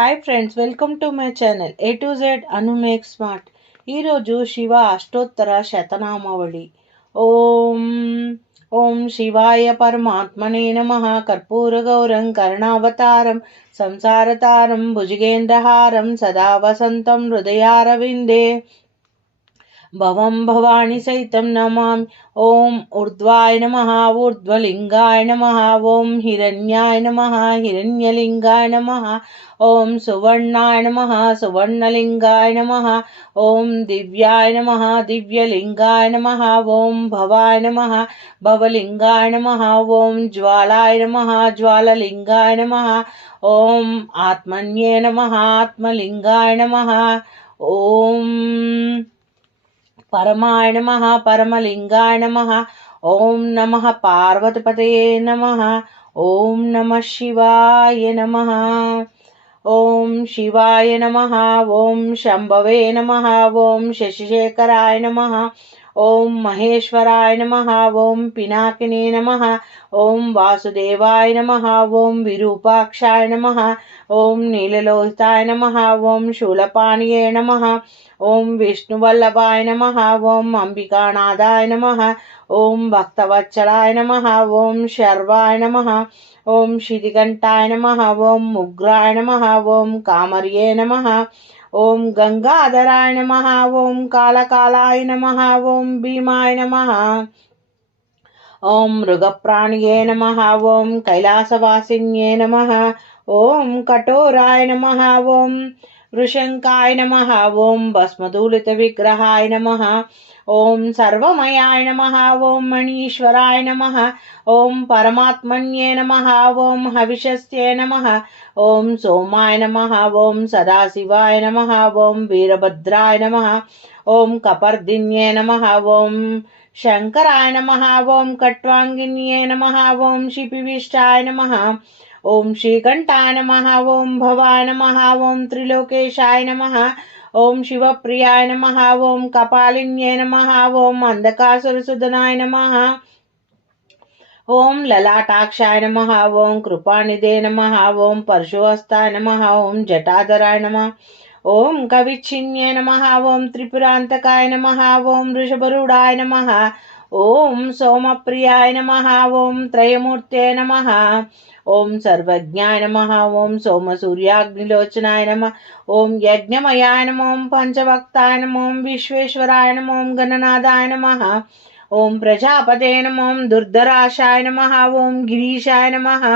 Hi friends welcome to my channel A to Z Anu make smart ఈరోజు శివ అష్టోత్తర శతనామావళి. ఓం ఓం శివాయ పరమాత్మనే నమ. కర్పూర గౌరం కర్ణావతారం సంసారతారం భుజగేంద్రహారం సదా వసంతం హృదయారవిందే. भवं भवानि सहितं नमामि। ॐ ऊर्ध्वाय नमः ऊर्ध्वलिङ्गाय नमः ॐ हिरण्याय नमः हिरण्यलिङ्गाय नमः ॐ सुवर्णाय नमः सुवर्णलिङ्गाय नमः ॐ दिव्याय नमः दिव्यलिङ्गाय नमः ॐ भवाय नमः भवलिङ्गाय नमः ॐ ज्वालाय नमः ज्वालिङ्गाय नमः ॐ आत्मन्ये नमः आत्मलिङ्गाय नमः ॐ परमाय नमः परमलिङ्गाय नमः ॐ नमः पार्वतीपतये नमः ॐ नमः शिवाय नमः ॐ शिवाय नमः ॐ शम्भवे नमः ॐ शशिशेखराय नमः ॐ महेश्वराय नमः ॐ पिनाकिने नमः ॐ वासुदेवाय नमः ॐ विरूपाक्षाय नमः ॐ नीललोहिताय नमः ॐ शूलपाणये नमः ॐ विष्णुवल्लभाय नमः ॐ अम्बिकानादाय नमः ॐ भक्तवत्सलाय नमः ॐ शर्वाय नमः ॐ शितिकण्ठाय नमः ॐ उग्राय नमः ॐ कामर्ये नमः ॐ गङ्गाधराय नमः ॐ कालकालाय नमः ॐ भीमाय नमः। ॐ मृगप्राण्ये नमः ॐ कैलासवासिन्ये नमः। ॐ कठोराय नमः ॐ वृशङ्काय नमः ॐ भस्मदूलितविग्रहाय नमः। ॐ सर्वमयाय नमः ॐ मणीश्वराय नमः ॐ परमात्मन्ये नमः ॐ हविषस्ये नमः ॐ सोमाय नमः ॐ सदाशिवाय नमः ॐ वीरभद्राय नमः ॐ कपर्दिन्ये नमः ॐ शङ्कराय नमः ॐ कट्वाङ्गिन्ये नमः ॐ शिपिविष्टाय नमः ॐ श्रीकण्ठाय नमः ॐ भवाय नमः ॐ त्रिलोकेशाय नमः ॐ शिवप्रियाय नमः ॐ कपालिन्यै नमः ॐ अन्धकासुरसुदनाय नमः ॐ ललाटाक्षाय नमः ॐ कृपाणिधेन नमः ॐ परशुहस्ताय नमः ॐ जटाधराय नमः ॐ कविच्छिन्ये नमः ॐ त्रिपुरान्तकाय नमः ॐ ऋषभरूढाय नमः ॐ सोमप्रियाय नमः ॐ त्रयमूर्ते नमः ॐ सर्वज्ञाय नमः ॐ सोमसूर्याग्निलोचनाय नमः ॐ यज्ञमयाय नमो पञ्चभक्ताय नमो विश्वेश्वराय नमो गणनादाय नमः ॐ प्रजापते नमो दुर्धराशाय नमः ॐ गिरीशाय नमः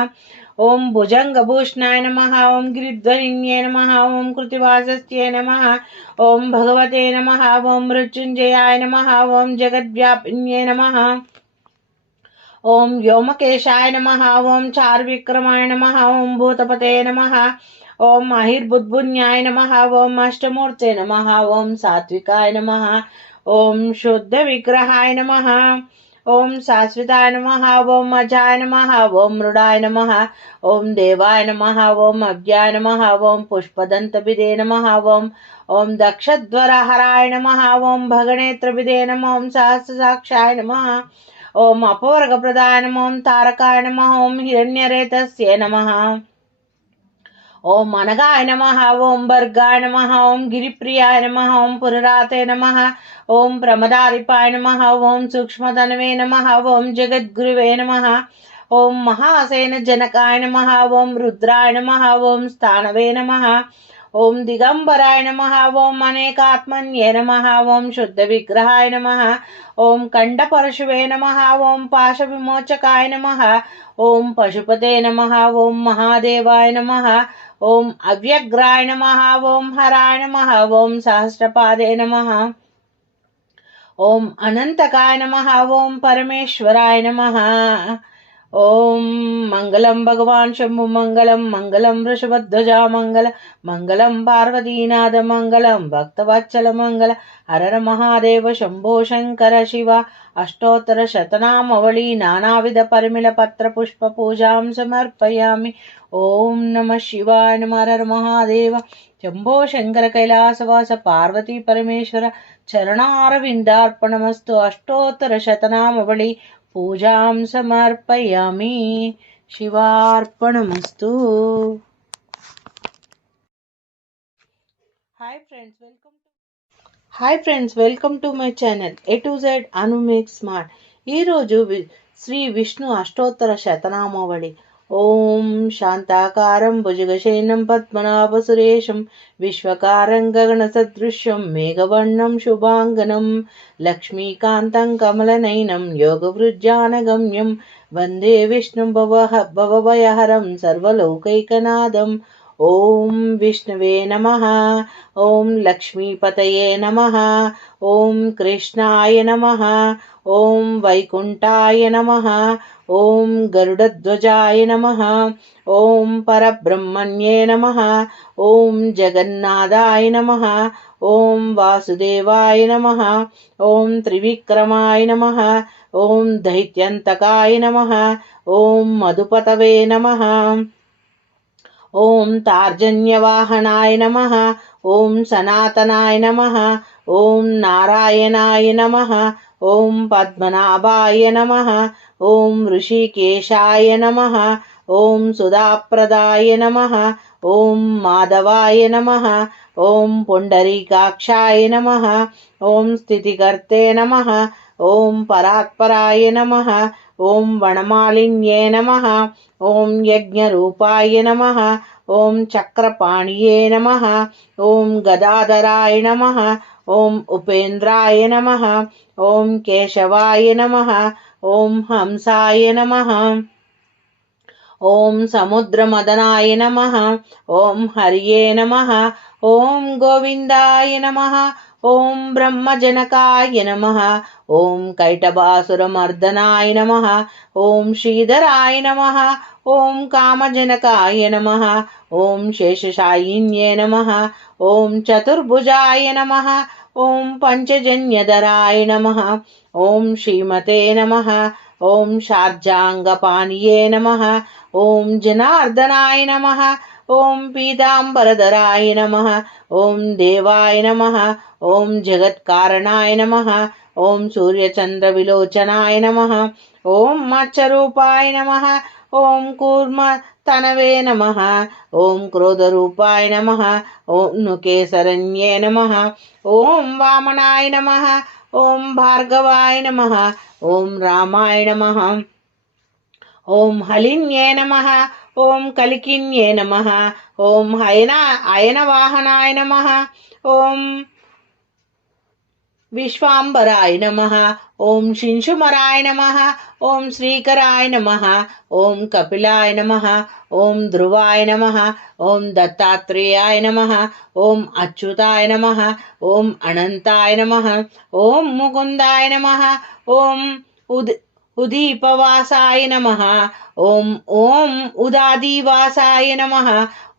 ॐ भुजङ्गभूषणाय नमः ॐ गिरिध्वनिन्ये नमः ॐ कृतिवासस्त्ये नमः ॐ भगवते नमः ॐ मृत्युञ्जयाय नमः ॐ जगद्व्यापिन्ये नमः ॐ व्योमकेशाय नमः ॐ चार्विक्रमाय नमः ॐ भूतपते नमः ॐ अहिर्बुद्बुन्याय नमः ॐ अष्टमूर्ते नमः ॐ सात्विकाय नमः ॐ शुद्धविग्रहाय नमः ॐ शाश्वताय नमः ॐ अजाय नमः ॐ मृडाय नमः ॐ देवाय नमः ॐ अज्ञाय नमः ॐ पुष्पदन्तभिदे नमः ॐ ॐ दक्षद्वरहराय नमः ॐ ओं नमः ॐ सहस्रसाक्षाय नमः ॐ अपवर्गप्रदाय नमों तारकाय नमः ॐ हिरण्यरेतस्य नमः। ॐ अनगाय नमः ॐ भर्गाय नमः ॐ गिरिप्रियाय नमः ॐ पुनराते नमः ॐ प्रमदारिपाय नमः ॐ सूक्ष्मधनवे नमः ॐ जगद्गुरुवे नमः ॐ महासेनजनकाय नमः ॐ रुद्राय नमः ॐ स्थानवे नमः ॐ दिगम्बराय नमः ॐ अनेकात्मन्ये नमः ॐ शुद्धविग्रहाय नमः ॐ कण्डपरशुवे नमः ॐ पाशविमोचकाय नमः ॐ पशुपते नमः ॐ महादेवाय नमः ॐ अव्यग्राय नमः ॐ हराय नमः ॐ सहस्रपादे नमः ॐ अनन्तकाय नमः ॐ परमेश्वराय नमः ॐ मङ्गलं भगवान् शम्भुमङ्गलं मङ्गलं वृषभध्वजामङ्गल मङ्गलं पार्वतीनाथमङ्गलं भक्तवत्सलमङ्गल हरर महादेव शम्भो शङ्कर शिव अष्टोत्तरशतनामवळी नानाविधपरिमिलपत्रपुष्पपूजां समर्पयामि। ॐ नमः शिवाय नमः हर महादेव शम्भो शङ्कर कैलासवास पार्वती परमेश्वर चरणारविन्दार्पणमस्तु अष्टोत्तरशतनामवळी పూజాం సమర్పయామి. శివార్పణమస్తు. Hi friends welcome hi friends welcome to my channel A to Z Anu make smart ఈరోజు శ్రీ విష్ణు అష్టోత్తర శతనామావళి. ॐ शान्ताकारं भुजगशयनं पद्मनाभसुरेशं विश्वकारं गगनसदृश्यं मेघवर्णं शुभाङ्गनं लक्ष्मीकान्तं कमलनयनं योगवृज्यानगम्यं वन्दे विष्णुं भव भवभयहरं सर्वलोकैकनादम् ॐ विष्णवे नमः ॐ लक्ष्मीपतये नमः ॐ कृष्णाय नमः ॐ वैकुण्ठाय नमः ॐ गरुडध्वजाय नमः ॐ परब्रह्मण्ये नमः ॐ जगन्नाथाय नमः ॐ वासुदेवाय नमः ॐ त्रिविक्रमाय नमः ॐ दैत्यन्तकाय नमः ॐ मधुपतवे नमः ॐ तार्जन्यवाहनाय नमः ॐ सनातनाय नमः ॐ नारायणाय नमः ॐ पद्मनाभाय नमः ॐ ऋषिकेशाय नमः ॐ सुधाप्रदाय नमः ॐ माधवाय नमः ॐ पुण्डरीकाक्षाय नमः ॐ स्थितिकर्ते नमः ॐ परात्पराय नमः ॐ वणमालिन्ये नमः ॐ यज्ञरूपाय नमः ॐ चक्रपाणिये नमः ॐ गदाधराय नमः ॐ उपेन्द्राय नमः ॐ केशवाय नमः ॐ हंसाय नमः ॐ समुद्रमदनाय नमः ॐ हर्ये नमः ॐ गोविन्दाय नमः ॐ ब्रह्मजनकाय नमः ॐ कैटभासुरमर्दनाय नमः ॐ श्रीधराय नमः ॐ कामजनकाय नमः ॐ शेषशायिन्ये नमः ॐ चतुर्भुजाय नमः ॐ पञ्चजन्यधराय नमः ॐ श्रीमते नमः ॐ शाङ्गपाय नमः ॐ जनार्दनाय नमः ॐ पीताम्बरधराय नमः ॐ देवाय नमः ॐ जगत्कारणाय नमः ॐ सूर्यचन्द्रविलोचनाय नमः ॐ मत्स्यरूपाय नमः ॐ कूर्म तनवे नमः ॐ क्रोधरूपाय नमः ॐ नुकेसरण्ये नमः ॐ वामनाय नमः ॐ भार्गवाय नमः ॐ रामाय नमः ॐ हलिन्ये नमः ॐ कलिकिन्ये नमः ॐ अयना अयनवाहनाय नमः ॐ विश्वाम्बराय नमः ॐ शिशुमराय नमः ॐ श्रीकराय नमः ॐ कपिलाय नमः ॐ ध्रुवाय नमः ॐ दत्तात्रेयाय नमः ॐ अच्युताय नमः ॐ अनन्ताय नमः ॐ मुकुन्दाय नमः ॐ उदीपवासाय नमः। ॐ ॐ उदादिवासाय नमः।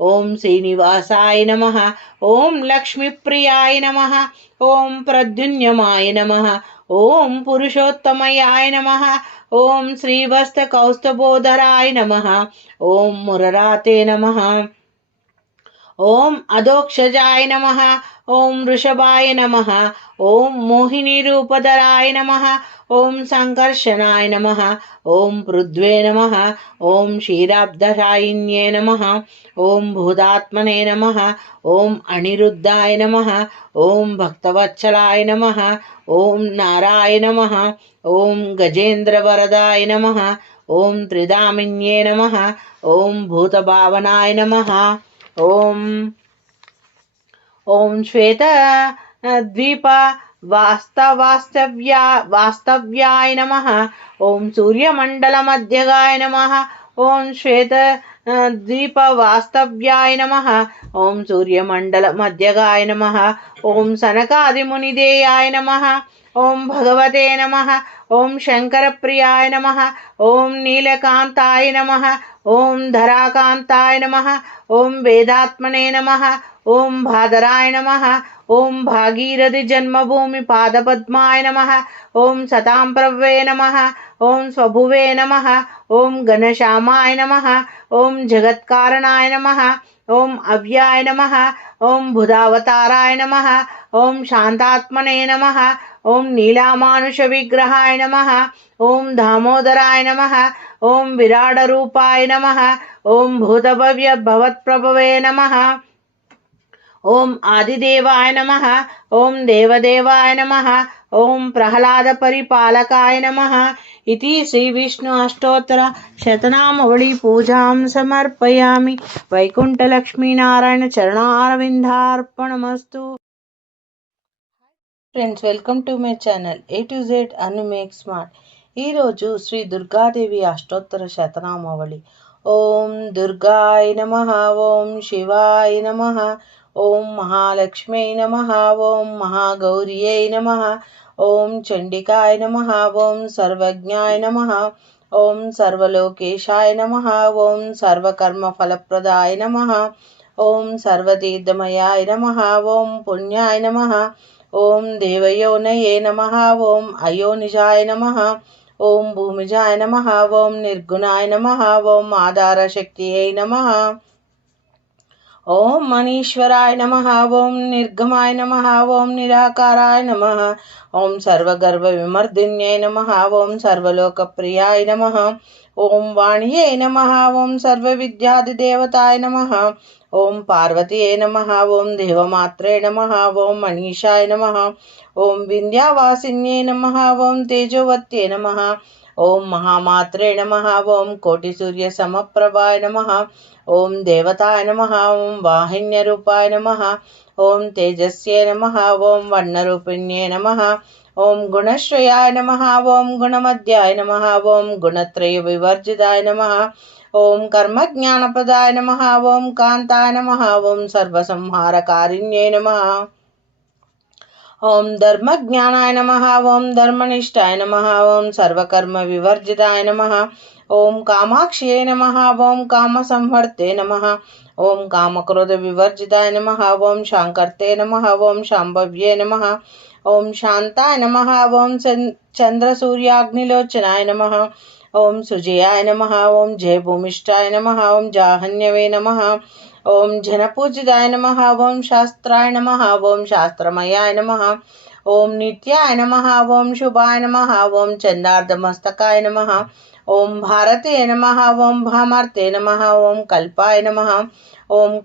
ॐ श्रीनिवासाय नमः। ॐ लक्ष्मीप्रियाय नमः। ॐ प्रद्युन्यमाय नमः। ॐ पुरुषोत्तमयाय नमः। ॐ श्रकौस्तबोधराय नमः। ॐ मुरराते नमः। ॐ अधोक्षजाय नमः ॐ वृषभाय नमः ॐ मोहिनीरूपधराय नमः ॐ सङ्कर्षणाय नमः ॐ ॐध्वे नमः ॐ क्षीराब्धसायिन्ये नमः ॐ भूतात्मने नमः ॐ अनिरुद्धाय नमः ॐ भक्तवत्सलाय नमः ॐ नाराय नमः ॐ गजेन्द्रवरदाय नमः ॐ त्रिदामिन्ये नमः ॐ भूतभावनाय नमः ॐ। ॐ श्वेत द्वीप वास्तवास्तव्या वास्तव्याय नमः। ॐ सूर्यमण्डलमध्यगाय नमः। ॐ श्वेत दीपवास्तव्याय नमः। ॐ सूर्यमण्डलमध्यगाय नमः। ॐ सनकादिमुनिदेयाय नमः। ॐ भगवते नमः। ॐ शङ्करप्रियाय नमः। ॐ नीलकान्ताय नमः। ॐ धराकान्ताय नमः। ॐ वेदात्मने नमः। ॐ भादराय नमः। ఓం భాగీరథి జన్మభూమి పాదపద్మాయ నమ ఓం సతాంప్రవ్వే నమ ఓం స్వభువే నమ ఓం ఘనశ్యామాయ నమ ఓం జగత్కారణాయ నమ ఓం అవ్యాయ నమ ఓం బుధావతారాయ నమ ఓం శాంతాత్మనే నమ ఓం నీలామానుష విగ్రహాయ నమ ఓం దామోదరాయ నమ ఓం విరాడరూపాయ నమ ఓం భూతభవ్య భవత్ప్రభవే నమ ॐ आदिदेवाय नमः ॐ देवदेवाय नमः ॐ प्रह्लादपरिपालकाय नमः इति श्रीविष्णु अष्टोत्तरशतनामवळिपूजां समर्पयामि వైకుంఠలక్ష్మీనారాయణ friends welcome to my channel A to Z Anu make smart ఈరోజు శ్రీ దుర్గాదేవి అష్టోత్తర శతనామావళి ఓం దుర్గాయ నమ ఓం శివాయ నమ ఓం మహాలక్ష్మీ నమ ఓం మహాగౌర్యై నమ ఓం చండికాయ నమ ఓం సర్వజ్ఞాయ నమ ఓం సర్వలోకేశాయ నమ ఓం సర్వకర్మఫలప్రదాయ నమ ఓం సర్వతీర్థమయాయ నమ ఓం పుణ్యాయ నమ ఓం దేవయోనయే నమ ఓం అయోనిజాయ నమ ఓం భూమిజాయ నమ ఓం నిర్గుణాయ నమ ఓం ఆధారశక్తియై నమ ओम मनीश्वराय नम ओं निर्गमाय नम ॐ निराकाराय नमः ॐ सर्वगर्भविमर्दिन्यै नमः ॐ सर्वलोकप्रियाय नमः ॐ वाण्यै नमः ॐ सर्वविद्यादिदेवताय नम ॐ पार्वतीये नम ओं देवमात्रे नम ओं मनीषाय नम ओं विन्द्यावासिन्यै नम ओं तेजोवत्ये नमः ॐ महामात्रे नमः ॐ कोटिसूर्यसमप्रभाय नमः ॐ देवताय नमः ॐ वाहिन्यरूपाय नमः ओम तेजस्ये नमः नम ओं नमः नम गुणश्रयाय नमः नम गुणमध्याय नमः विवर्जिताय नम नमः कर्म ज्ञानप्रदाय नमः ॐ कांताय नमः ॐ सर्वसंहारकारिण्ये नमः ओम धर्म ज्ञानाय नम ओम धर्मनिष्ठाय नम ओम सर्वकर्म विवर्जिताय नम ओम कामाक्षिये नम ओम काम संवर्ते नम ओम कामक्रोध विवर्जिताय नम ओम शांकर्ते नम ओम शांभव्ये नम ओम शांताय नम ओम चंद्र सूर्याग्निलोचनाय नम ओम सुजयाय नम ओम जय भूमिष्ठाय नम ओम जाहन्यवे नम ॐ जनपूजिताय नम ओम शास्त्राय नम ओम शास्त्रमयाय नम ओम नित्याय नम ओम शुभाय नम ओम चन्दार्धमस्तकाय नम ओम भारते नम ओम भामर्ते नम ओम कल्पाय नमः ॐ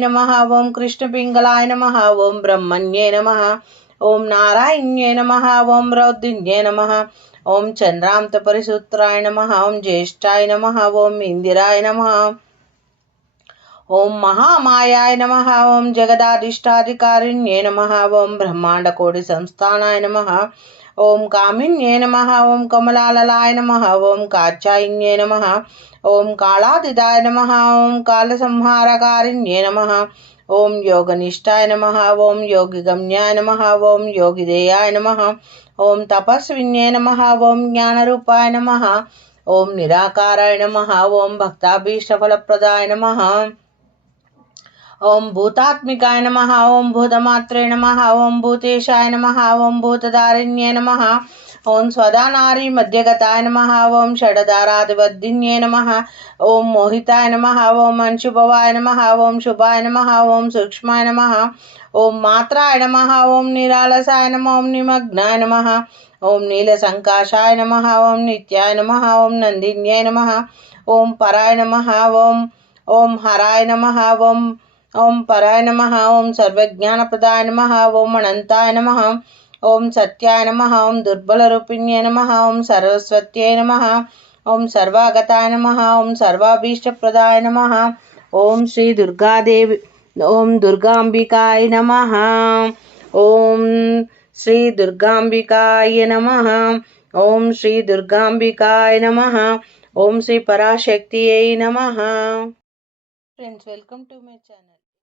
नम ओम कृष्ण कृष्णपिङ्गलाय नम ओम ब्रह्मण्ये नम ओम नारायण्ये नम ओम रौद्रिण्ये नम ओम चंद्रांतपरिसूत्राय नम ओम ज्येष्ठाय नम ॐ इंदिराय नम ओम महामायाय नमः ओम जगदाधिष्ठाधिकारिण्ये नमः ओम ब्रह्मांडकोटि संस्थानाय नमः ओम कामिन्ये नमः ओम कमलाललाय नमः ओम काचायिन्ये नमः ओम कालादिदाय नमः ओम कालसंहारकारिण्ये नमः ओम योगनिष्ठाय नमः ओम योगिगम्याय नमः ओम योगिदेयाय नमः ओम तपस्विन्ये नमः ओम ज्ञानरूपाय नमः ओम निराकाराय नमः ओम भक्ताभीष्टफलप्रदाय नमः ओम भूतात्मिकाय नम ओम भूतमात्रे नम ओम भूतेशाय नम ओम भूतदारिण्ये ओं स्वदा नारी मध्यगताय नम ओं षडधाराधिवद्धिन्ये नम ओं मोहिताय नम ओम अंशुभवाय नम ओं शुभाय नम ओम सूक्ष्माय नम ओं मात्राय नम ओं निरालसाय नम ओं निमग्नाय नम ओं नीलसंकाशाय नम ओं नित्याय नम ओं नंदिन्याय नम ओं पराय नम ओम ओं हराय नम ओम ओम पराय नम ओम सर्वज्ञानप्रदाय नम ओम अनंताय नम ओम सत्याय नमः ओम दुर्बलरूपिण्ये नम ओम सरस्वत नम ओम सर्वागताय नमः ओम सर्वाभीष्टप्रदाय नम ओम श्री दुर्गा देवी ओम दुर्गाम्बिकाय नम ओम श्री दुर्गाम्बिकाय नम ओम श्री दुर्गाम्बिकाय नम ओम श्री पराशक्त नम friends welcome to my channel